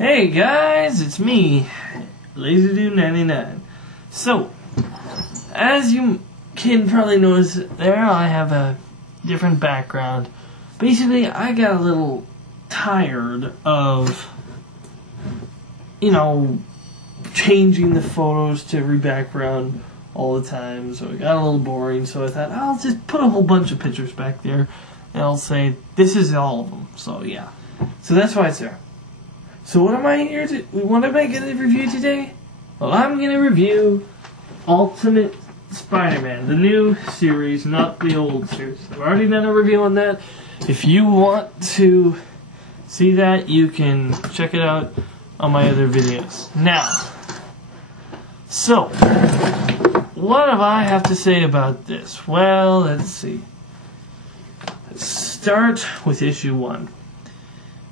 Hey guys, it's me, LazyDude99. So, as you can probably notice there, I have a different background. Basically, I got a little tired of, changing the photos to every background all the time, so it got a little boring, so I thought, I'll just put a whole bunch of pictures back there, and I'll say, this is all of them, so yeah. So that's why it's there. So what am I going to review today? Well, I'm going to review Ultimate Spider-Man, the new series, not the old series. I've already done a review on that. If you want to see that, you can check it out on my other videos. Now, so, what do I have to say about this? Well, let's see. Let's start with issue 1.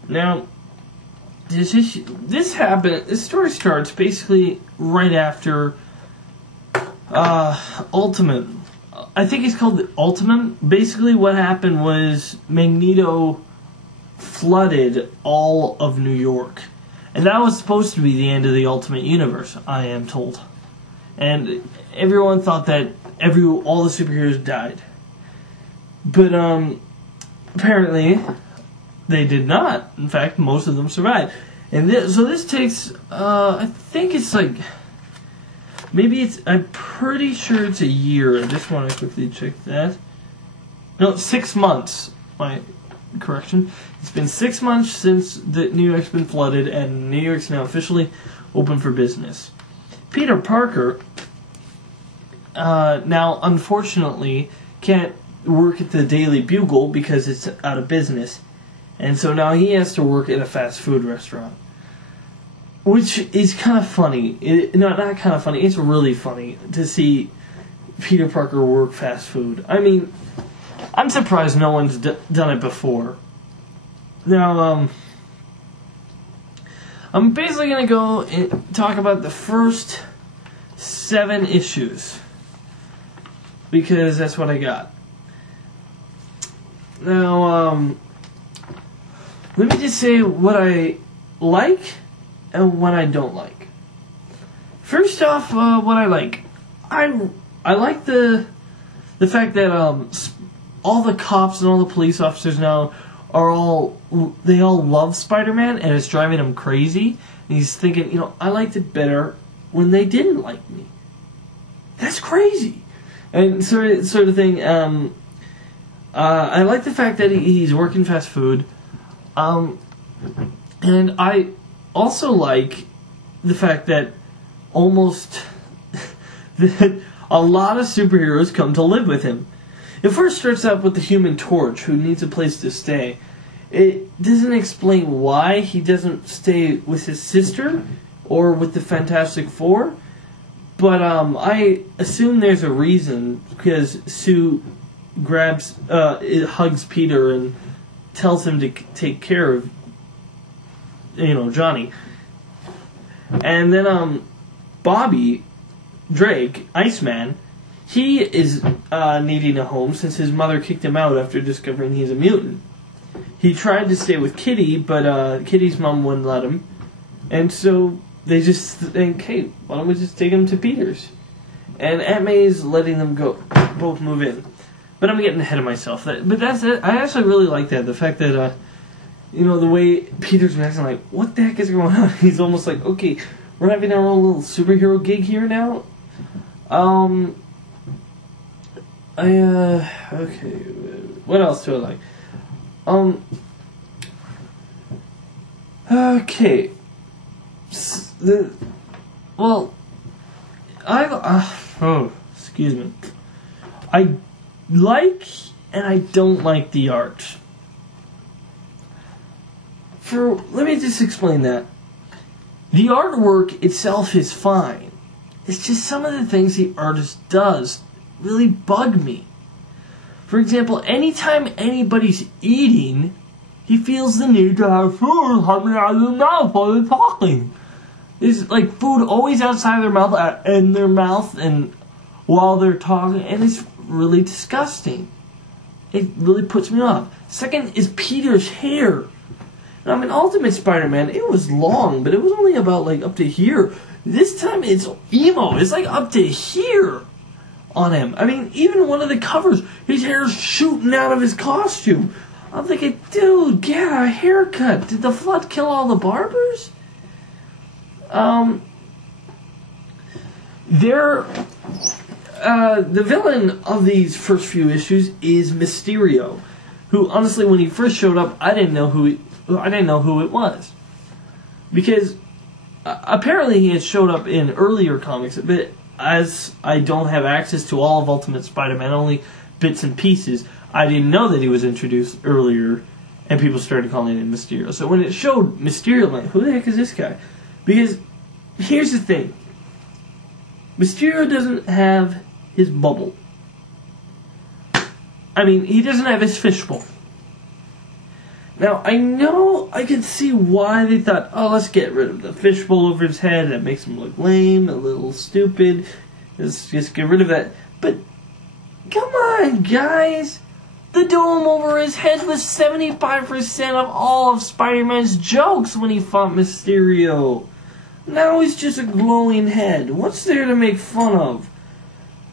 Now, this story starts basically right after Ultimate. I think it's called the Ultimate. Basically what happened was Magneto flooded all of New York. And that was supposed to be the end of the Ultimate Universe, I am told. And everyone thought that all the superheroes died. But apparently they did not. In fact, most of them survived. And so this takes, I think it's like, I'm pretty sure it's a year. I just want to quickly check that. No, 6 months. My correction. It's been 6 months since the New York's been flooded, and New York's now officially open for business. Peter Parker, now unfortunately, can't work at the Daily Bugle because it's out of business. And so now he has to work at a fast food restaurant. Which is kind of funny. Not kind of funny, it's really funny to see Peter Parker work fast food. I mean, I'm surprised no one's done it before. Now, I'm basically going to go and talk about the first 7 issues. Because that's what I got. Now, let me just say what I like and what I don't like. First off, what I like. I like the fact that all the cops and all the police officers now they all love Spider-Man, and it's driving him crazy. And he's thinking, I liked it better when they didn't like me. That's crazy. And sort of thing. I like the fact that he's working fast food. And I also like the fact that that a lot of superheroes come to live with him. It first starts out with the Human Torch, who needs a place to stay. It doesn't explain why he doesn't stay with his sister or with the Fantastic Four, but I assume there's a reason, because Sue hugs Peter and tells him to take care of, Johnny. And then Bobby Drake, Iceman, he is needing a home since his mother kicked him out after discovering he's a mutant. He tried to stay with Kitty, but Kitty's mom wouldn't let him. And so they just think, hey, why don't we just take him to Peter's? And Aunt May is letting them both move in. But I'm getting ahead of myself. But that's it. I actually really like that. The fact that, the way Peter's reacting, like, what the heck is going on? He's almost like, okay, we're having our own little superhero gig here now. Okay, what else do I like? Okay. Excuse me. I like and I don't like the art. Let me just explain that. The artwork itself is fine. It's just some of the things the artist does really bug me. For example, anytime anybody's eating, he feels the need to have food coming out of their mouth while they're talking. There's like food always outside their mouth and while they're talking, and it's really disgusting. It really puts me off. Second is Peter's hair. Now, in Ultimate Spider-Man, it was long, but it was only about, like, up to here. This time, it's emo. It's, like, up to here on him. I mean, even one of the covers, his hair's shooting out of his costume. I'm thinking, dude, get a haircut. Did the flood kill all the barbers? The villain of these first few issues is Mysterio, who, honestly, when he first showed up, I didn't know who it was, because apparently he had showed up in earlier comics, but as I don't have access to all of Ultimate Spider-Man, only bits and pieces, I didn't know that he was introduced earlier, and people started calling him Mysterio. So when it showed Mysterio, I'm like, who the heck is this guy? Because here's the thing. Mysterio doesn't have his bubble. I mean, he doesn't have his fishbowl. Now, I know I can see why they thought, oh, let's get rid of the fishbowl over his head. That makes him look lame, a little stupid. Let's just get rid of that. But, come on, guys. The dome over his head was 75% of all of Spider-Man's jokes when he fought Mysterio. Now he's just a glowing head. What's there to make fun of?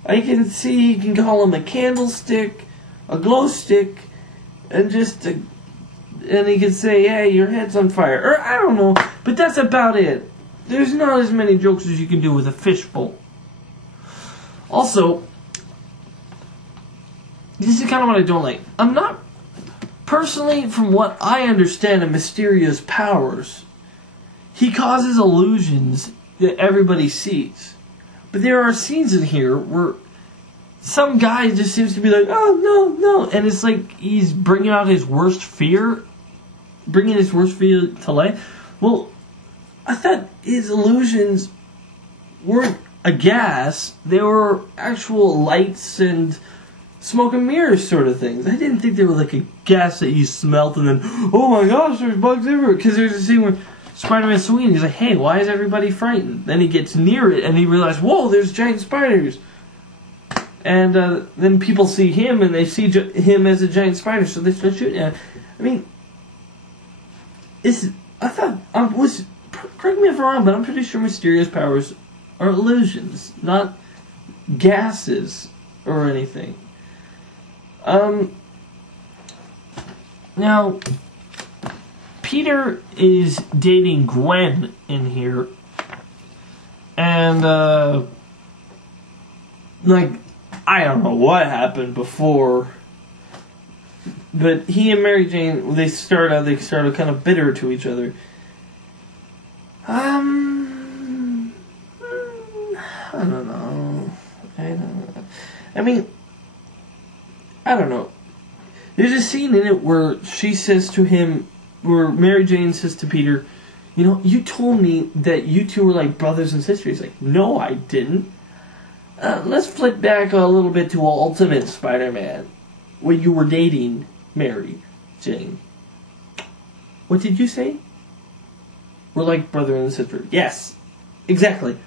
I can see you can call him a candlestick, a glow stick, and and he can say, hey, your head's on fire. Or, I don't know, but that's about it. There's not as many jokes as you can do with a fishbowl. Also, this is kind of what I don't like. I'm not, personally, from what I understand of Mysterio's powers, he causes illusions that everybody sees. But there are scenes in here where some guy just seems to be like, oh, no, no. And it's like he's bringing out his worst fear. Bringing his worst fear to life. Well, I thought his illusions weren't a gas. They were actual lights and smoke and mirrors sort of things. I didn't think they were like a gas that you smelt and then, oh my gosh, there's bugs everywhere. Because there's a scene where Spider-Man's swinging. He's like, hey, why is everybody frightened? Then he gets near it and he realizes, whoa, there's giant spiders. And then people see him and they see him as a giant spider, so they start shooting at him. I mean, correct me if I'm wrong, but I'm pretty sure Mysterio's powers are illusions, not gases or anything. Now, Peter is dating Gwen in here, and, I don't know what happened before, but he and Mary Jane, they started kind of bitter to each other. I don't know. I mean, I don't know. There's a scene in it where she says to him, where Mary Jane says to Peter, you know, you told me that you two were like brothers and sisters. He's like, no, I didn't. Let's flip back a little bit to Ultimate Spider-Man, where you were dating Mary Jane. What did you say? We're like brother and sister. Yes, exactly.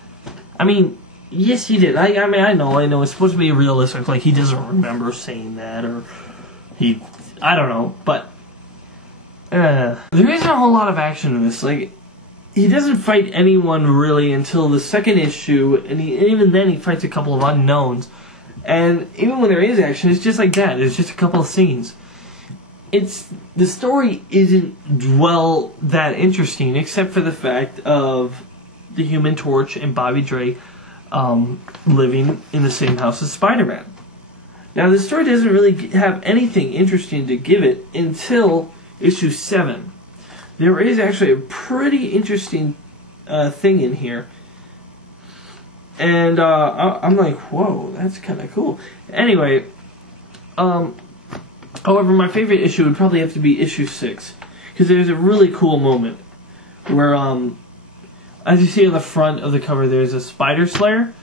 I mean, yes, he did. I mean, I know. It's supposed to be realistic. Like, he doesn't remember saying that, or I don't know. But there isn't a whole lot of action in this. Like, he doesn't fight anyone really until the second issue, and even then he fights a couple of unknowns. And even when there is action, it's just like that. It's just a couple of scenes. The story isn't that interesting, except for the fact of the Human Torch and Bobby Drake living in the same house as Spider-Man. Now, the story doesn't really have anything interesting to give it until issue 7. There is actually a pretty interesting thing in here. And I'm like, whoa, that's kind of cool. Anyway, however, my favorite issue would probably have to be issue 6. Because there's a really cool moment where, as you see on the front of the cover, there's a spider slayer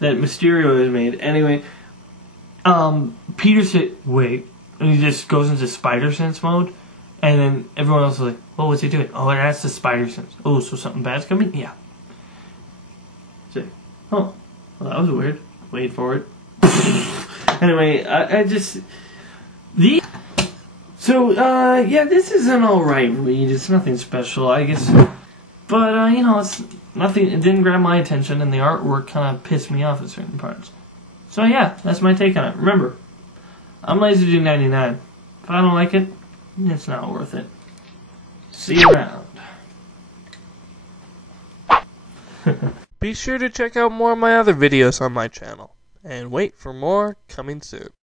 that Mysterio has made. Anyway, Peter said, wait, and he just goes into spider sense mode. And then everyone else is like, oh, what's he doing? Oh, that's the spider sense. Oh, so something bad's coming? Yeah. So, oh, well, that was weird. Wait for it. Anyway, So, yeah, this is an alright read. It's nothing special, I guess. But, you know, it's nothing. It didn't grab my attention, and the artwork kind of pissed me off at certain parts. So, yeah, that's my take on it. Remember, I'm LazyDude99. If I don't like it, it's not worth it. See you around. Be sure to check out more of my other videos on my channel, and wait for more coming soon.